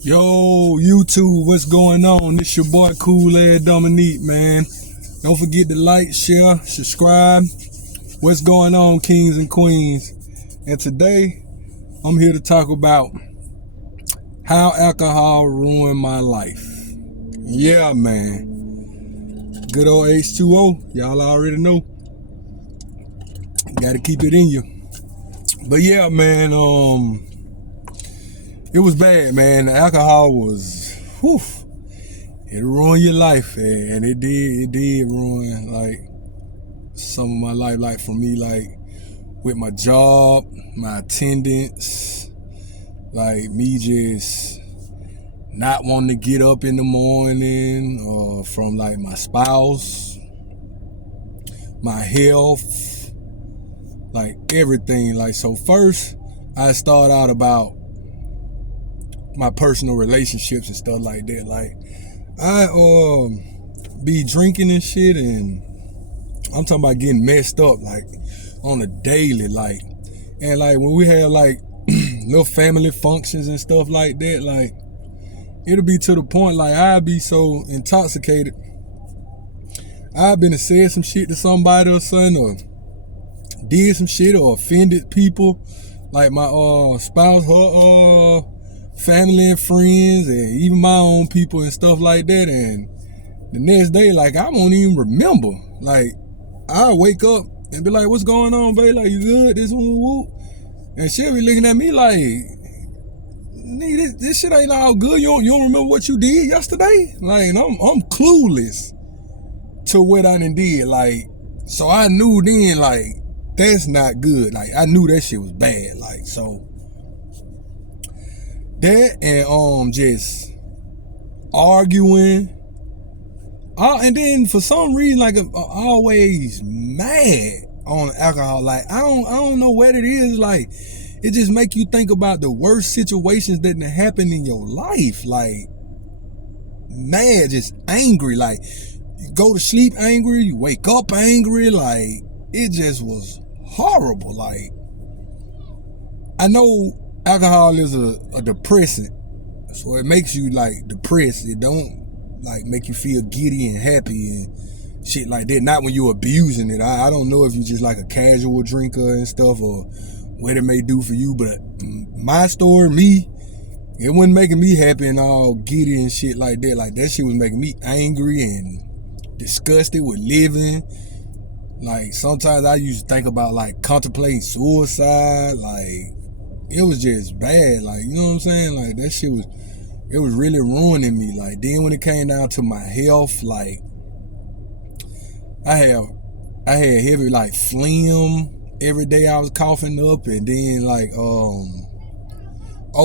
Yo, YouTube, what's going on? It's your boy Cool Ed Dominique, man. Don't forget to like, share, subscribe. What's going on, kings and queens? And today, I'm here to talk about how alcohol ruined my life. Yeah, man. Good old H2O, y'all already know. Gotta keep it in you. But yeah, man, it was bad, man. The alcohol was, whew, it ruined your life, and it did ruin, like, some of my life, like, for me, like, with my job, my attendance, like, me just not wanting to get up in the morning, or from, like, my spouse, my health, like, everything. Like, so first, I start out about my personal relationships and stuff like that. Like, I be drinking and shit, and I'm talking about getting messed up, like, on a daily, like, and like when we have like little family functions and stuff like that, like, it'll be to the point like I'd be so intoxicated, I've been to say some shit to somebody or something, or did some shit or offended people, like my spouse, her family and friends, and even my own people and stuff like that. And the next day, like, I won't even remember. Like, I wake up and be like, "What's going on, babe? Like, you good? This whoop." And she'll be looking at me like, "Nigga, this shit ain't all good. You don't remember what you did yesterday?" Like, and I'm clueless to what I done did. Like, so I knew then, like, that's not good. Like, I knew that shit was bad. Like, so that, and just arguing, and then for some reason, like, I'm always mad on alcohol. Like, I don't know what it is. Like, it just make you think about the worst situations that happen in your life. Like, mad, just angry. Like, you go to sleep angry, you wake up angry. Like, it just was horrible. Like, I know alcohol is a depressant, so it makes you, like, depressed. It don't, like, make you feel giddy and happy and shit like that. Not when you're abusing it. I don't know if you're just like a casual drinker and stuff, or what it may do for you, but my story, me, it wasn't making me happy and all giddy and shit like that. Like, that shit was making me angry and disgusted with living. Like, sometimes I used to think about, like, contemplating suicide. Like, it was just bad. Like, you know what I'm saying? Like, that shit was, it was really ruining me. Like, then when it came down to my health, like, I had heavy, like, phlegm. Every day I was coughing up, and then, like, oh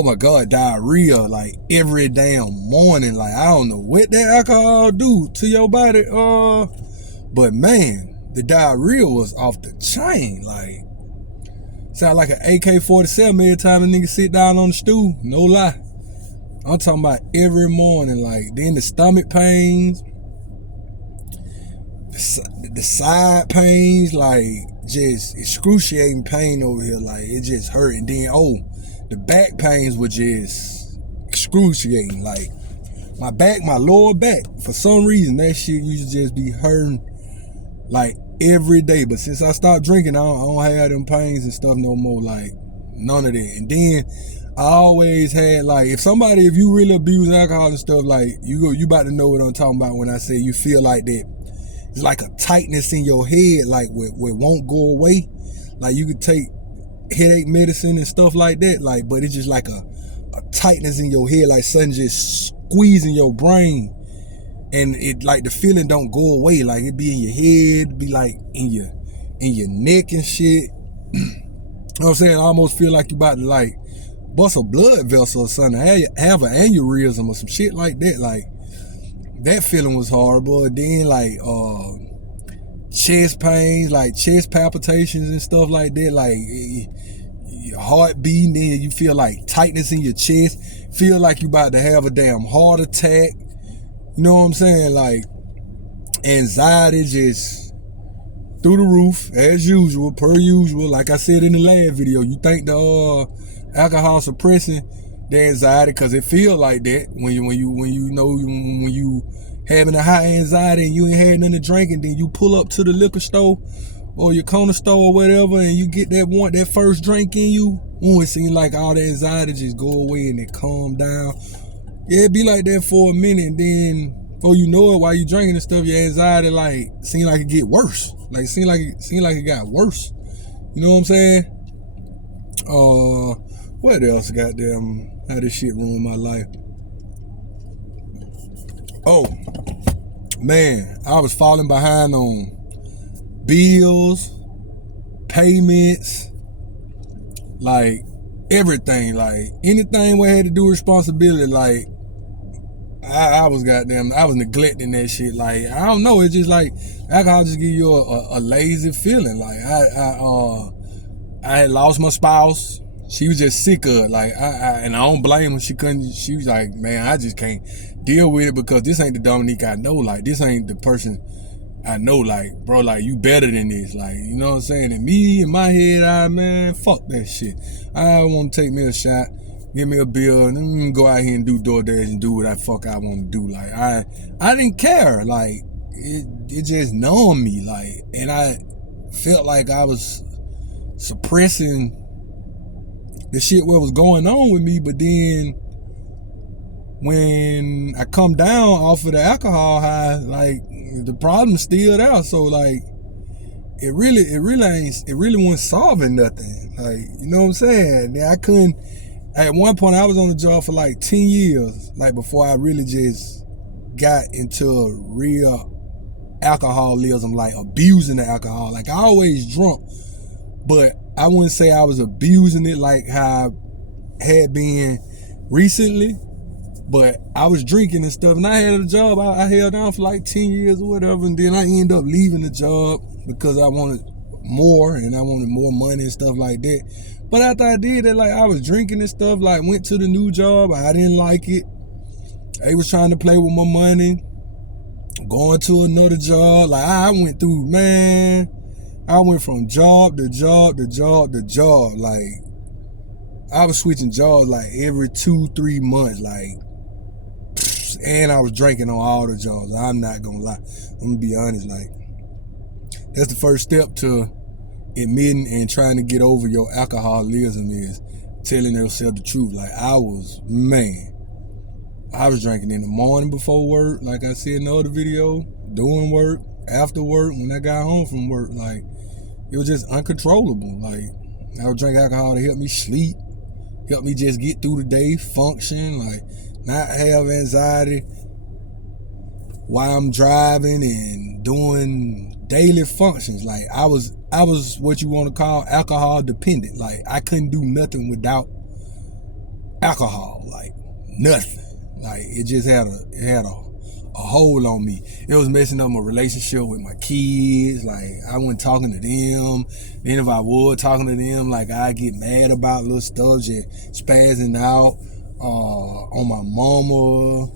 my God, diarrhea, like, every damn morning. Like, I don't know what that alcohol do to your body, but man, the diarrhea was off the chain. Like, sound like an AK-47 every time a nigga sit down on the stool. No lie. I'm talking about every morning. Like, then the stomach pains, the side pains, like, just excruciating pain over here. Like, it just hurt. And then, the back pains were just excruciating. Like, my back, my lower back, for some reason, that shit used to just be hurting, like, every day. But since I stopped drinking, I don't have them pains and stuff no more. Like, none of that. And then I always had, like, if you really abuse alcohol and stuff, like, you about to know what I'm talking about when I say you feel like that. It's like a tightness in your head, like, where won't go away. Like, you could take headache medicine and stuff like that, like, but it's just like a tightness in your head, like something just squeezing your brain, and it, like, the feeling don't go away. Like, it be in your head, be like in your neck and shit. You know what I'm saying? I almost feel like you about to, like, bust a blood vessel or something, have an aneurysm or some shit like that. Like, that feeling was horrible. Then, like, chest pains, like chest palpitations and stuff like that, like your heart beating, then you feel like tightness in your chest, feel like you about to have a damn heart attack. You know what I'm saying? Like, anxiety just through the roof, as usual, per usual. Like I said in the last video, you think the alcohol suppressing the anxiety, because it feel like that when you having a high anxiety and you ain't had nothing to drink, and then you pull up to the liquor store or your corner store or whatever, and you get that first drink in you. It seems like all the anxiety just go away and it calm down. Yeah, it be like that for a minute, and then before you know it, while you drinking and stuff, your anxiety seem like it get worse. Like seem like it got worse. You know what I'm saying? What else? Goddamn, how this shit ruined my life. Oh man, I was falling behind on bills, payments, like everything, like anything we had to do with responsibility. Like I was neglecting that shit. Like I don't know, it's just like alcohol just give you a lazy feeling. Like I had lost my spouse. She was just sick of it. Like and I don't blame her. She was like, man, I just can't deal with it because this ain't the Dominique I know. Like this ain't the person I know. Like, bro, like you better than this. Like, you know what I'm saying? And me in my head, man, fuck that shit. I want to take me a shot, give me a bill, and then go out here and do DoorDash and do what the fuck I want to do. Like I didn't care. Like it just numbed me. Like, and I felt like I was suppressing the shit what was going on with me. But then when I come down off of the alcohol high, like the problem's still there. So like it really wasn't solving nothing. Like, you know what I'm saying? I couldn't. At one point I was on the job for like 10 years, like before I really just got into a real alcoholism, like abusing the alcohol. Like I always drunk, but I wouldn't say I was abusing it like how I had been recently. But I was drinking and stuff, and I had a job I held down for like 10 years or whatever, and then I ended up leaving the job because I wanted more, and I wanted more money and stuff like that. But after I did that, like I was drinking and stuff, like went to the new job, I didn't like it. They was trying to play with my money, going to another job. Like I went through, man, I went from job to job to job to job. Like I was switching jobs like every 2-3 months, like. And I was drinking on all the jobs. I'm not gonna lie. I'm gonna be honest. Like that's the first step to admitting and trying to get over your alcoholism, is telling yourself the truth. Like I was drinking in the morning before work, like I said in the other video, doing work, after work, when I got home from work. Like it was just uncontrollable. Like I would drink alcohol to help me sleep, help me just get through the day, function, like not have anxiety while I'm driving and doing daily functions. Like I was what you want to call alcohol dependent. Like I couldn't do nothing without alcohol. Like nothing. Like it just had a hold on me. It was messing up my relationship with my kids. Like I wasn't talking to them. Then if I was talking to them, like I get mad about little stuff, just spazzing out on my mama,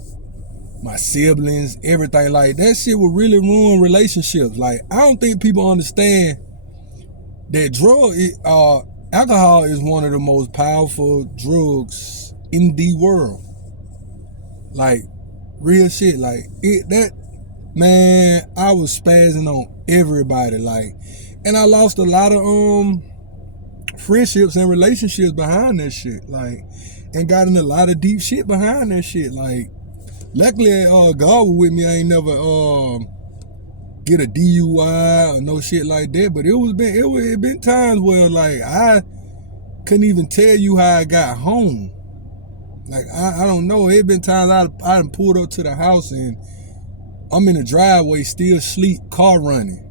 my siblings, everything. Like that shit would really ruin relationships. Like I don't think people understand that alcohol is one of the most powerful drugs in the world. Like real shit. Like man, I was spazzing on everybody. Like, and I lost a lot of friendships and relationships behind that shit. Like, and got in a lot of deep shit behind that shit. Like, luckily, God was with me. I ain't never get a DUI or no shit like that. But it been times where like I couldn't even tell you how I got home. Like I don't know. It been times I done pulled up to the house and I'm in the driveway still asleep, car running.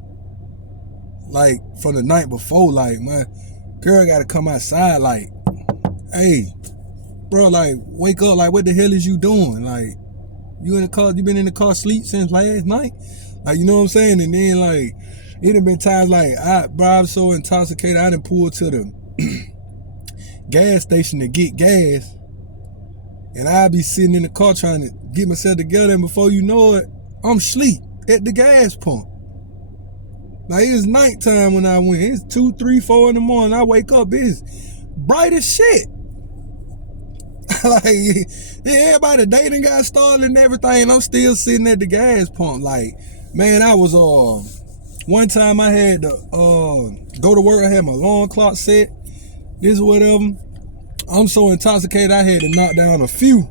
Like from the night before. Like my girl got to come outside. Like, hey, bro, like wake up. Like what the hell is you doing? Like you in the car? You been in the car asleep since last night? Like, you know what I'm saying? And then like it done been times like I was so intoxicated I done pulled to the gas station to get gas. And I'd be sitting in the car trying to get myself together, and before you know it, I'm asleep at the gas pump. Like, it's nighttime when I went. It's 2, 3, 4 in the morning. I wake up, it's bright as shit. Like, everybody dating got started and everything, and I'm still sitting at the gas pump. Like, man, I was one time I had to go to work. I had my alarm clock set. This or whatever. I'm so intoxicated I had to knock down a few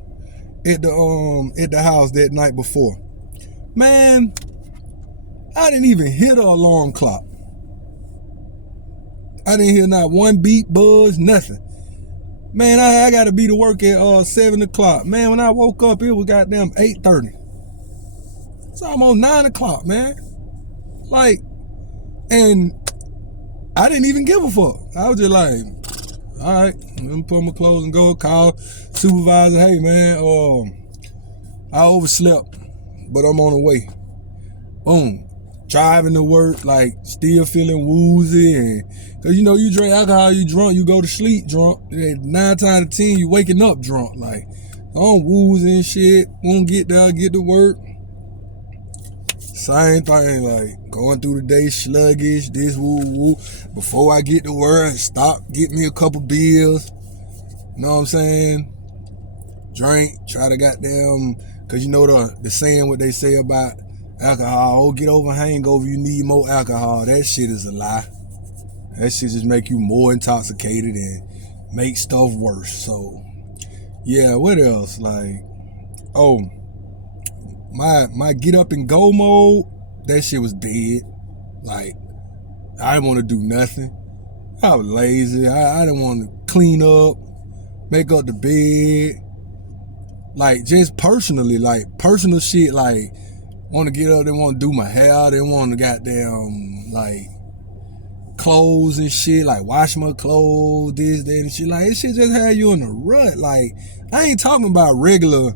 at the house that night before. Man, I didn't even hear the alarm clock. I didn't hear not one beep, buzz, nothing. Man, I got to be to work at 7 o'clock. Man, when I woke up, it was goddamn 8:30. It's almost 9 o'clock, man. Like, and I didn't even give a fuck. I was just like, all right, let me put my clothes and go. Call supervisor, hey man, I overslept, but I'm on the way. Boom. Driving to work, like still feeling woozy, and cause you know you drink alcohol, you drunk, you go to sleep drunk. 9 times out of 10, you waking up drunk. Like, I'm woozy and shit. Won't get there, get to work. Same thing, like going through the day sluggish, this woo. Before I get to work, stop, get me a couple beers. You know what I'm saying? Drink, try to goddamn, cause you know the saying what they say about alcohol, get over hangover, you need more alcohol. That shit is a lie. That shit just make you more intoxicated and make stuff worse. So, yeah, what else? Like, my get up and go mode, that shit was dead. Like, I didn't want to do nothing. I was lazy. I didn't want to clean up, make up the bed. Like, just personally, like, personal shit, like, want to get up, they want to do my hair, they want to goddamn, like, clothes and shit, like, wash my clothes, this, that, and shit. Like, this shit just had you in a rut. Like, I ain't talking about regular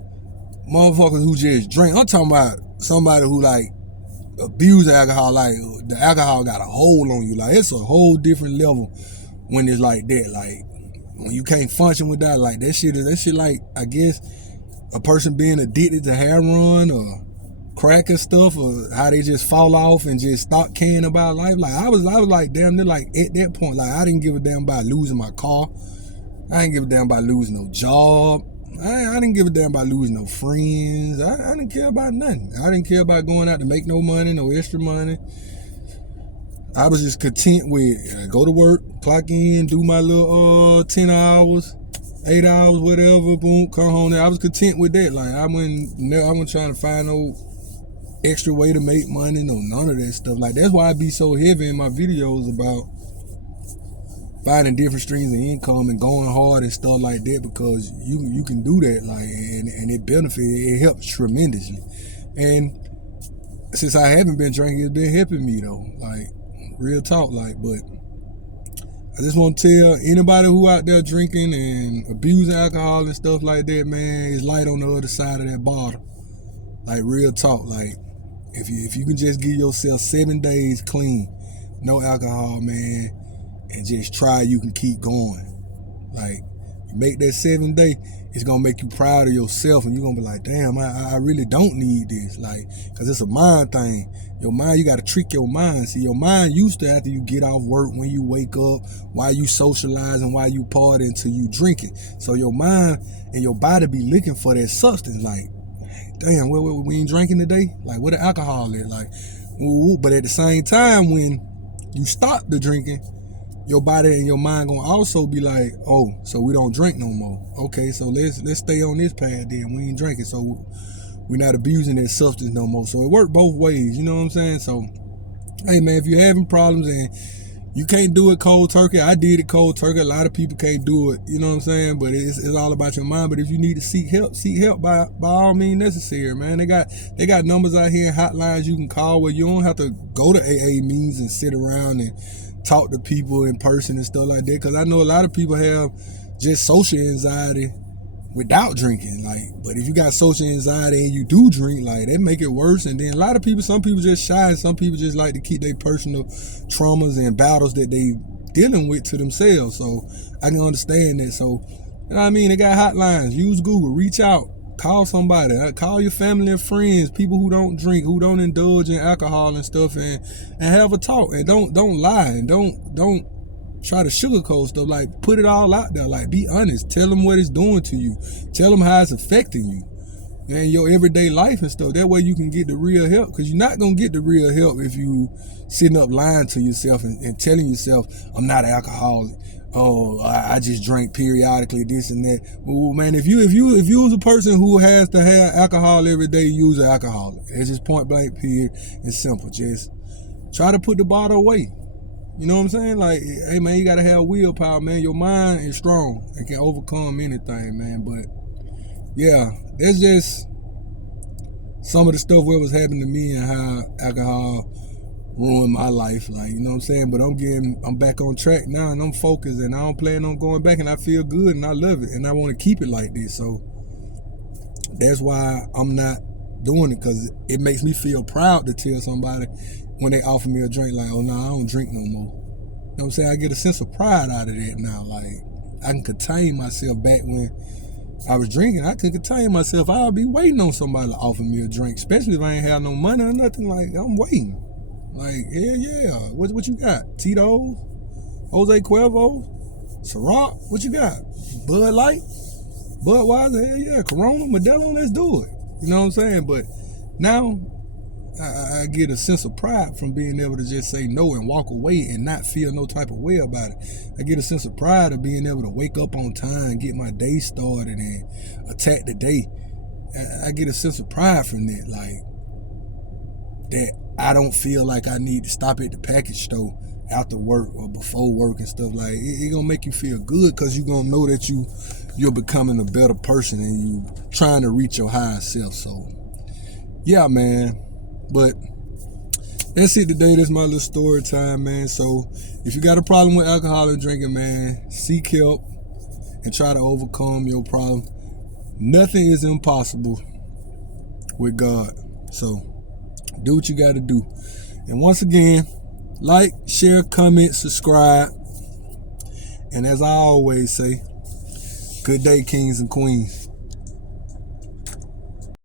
motherfuckers who just drink. I'm talking about somebody who, like, abuse alcohol. Like, the alcohol got a hold on you. Like, it's a whole different level when it's like that. Like, when you can't function with that, like, that shit like, I guess, a person being addicted to heroin or crack and stuff, or how they just fall off and just stop caring about life. Like, I was like damn near, like, at that point, like, I didn't give a damn about losing my car. I didn't give a damn about losing no job. I didn't give a damn about losing no friends. I didn't care about nothing. I didn't care about going out to make no money, no extra money. I was just content with go to work, clock in, do my little 10 hours, 8 hours, whatever, boom, come home. I was content with that. Like, I wasn't trying to find no extra way to make money, no none of that stuff. Like, that's why I be so heavy in my videos about finding different streams of income and going hard and stuff like that, because you can do that, like, and it benefits, it helps tremendously. And since I haven't been drinking, it's been helping me though, like, real talk. Like, but I just want to tell anybody who out there drinking and abusing alcohol and stuff like that, man, it's light on the other side of that bottle. Like, real talk. Like, if you can just give yourself 7 days clean, no alcohol, man, and just try, you can keep going. Like, you make that 7 day, it's gonna make you proud of yourself, and you're gonna be like, damn, I really don't need this. Like, cause it's a mind thing. Your mind, you gotta trick your mind. See, your mind used to, after you get off work, when you wake up, while you socializing, while you partying, till you drinking. So your mind and your body be looking for that substance. Like, damn, we ain't drinking today? Like, where the alcohol at? Like, ooh, but at the same time, when you stop the drinking, your body and your mind gonna also be like, oh, so we don't drink no more. Okay, so let's stay on this path then. We ain't drinking, so we're not abusing that substance no more. So it worked both ways, you know what I'm saying? So, hey man, if you're having problems and you can't do it cold turkey, I did it cold turkey. A lot of people can't do it, you know what I'm saying? But it's all about your mind. But if you need to seek help by all means necessary, man. They got numbers out here, hotlines you can call where you don't have to go to AA meetings and sit around and talk to people in person and stuff like that. Because I know a lot of people have just social anxiety without drinking. Like, but if you got social anxiety and you do drink, like, that make it worse. And then a lot of people, some people just shy, and some people just like to keep their personal traumas and battles that they dealing with to themselves. So I can understand that. So, you know what I mean? They got hotlines. Use Google. Reach out. Call somebody. Call your family and friends, people who don't drink, who don't indulge in alcohol and stuff, and have a talk. And don't lie, and don't try to sugarcoat stuff. Like, put it all out there. Like, be honest. Tell them what it's doing to you. Tell them how it's affecting you and your everyday life and stuff. That way you can get the real help, because you're not going to get the real help if you sitting up lying to yourself and telling yourself, I'm not an alcoholic. Oh, I just drink periodically, this and that. Well, man, if you was a person who has to have alcohol every day, you was an alcoholic. It's just point blank, period. It's simple. Just try to put the bottle away. You know what I'm saying? Like, hey, man, you got to have willpower, man. Your mind is strong. It can overcome anything, man. But, yeah, that's just some of the stuff what was happening to me and how alcohol ruined my life. Like, you know what I'm saying? But I'm back on track now, and I'm focused, and I don't plan on going back, and I feel good, and I love it, and I want to keep it like this. So that's why I'm not doing it, because it makes me feel proud to tell somebody when they offer me a drink, like, oh, no, I don't drink no more. You know what I'm saying? I get a sense of pride out of that now. Like, I can contain myself. Back when I was drinking, I couldn't contain myself. I'll be waiting on somebody to offer me a drink, especially if I ain't have no money or nothing. Like, I'm waiting. Like, yeah. What you got? Tito's? Jose Cuervo? Ciroc? What you got? Bud Light? Budweiser? Hell yeah. Corona? Modelo? Let's do it. You know what I'm saying? But now I get a sense of pride from being able to just say no and walk away and not feel no type of way about it. I get a sense of pride of being able to wake up on time, get my day started, and attack the day. I get a sense of pride from that. Like, that I don't feel like I need to stop at the package store after work or before work and stuff. Like, it gonna make you feel good, because you're gonna know that you're becoming a better person and you trying to reach your higher self. So yeah, man. But that's it today. That's my little story time, man. So if you got a problem with alcohol and drinking, man, seek help and try to overcome your problem. Nothing is impossible with God. So do what you got to do. And once again, like, share, comment, subscribe. And as I always say, good day, kings and queens.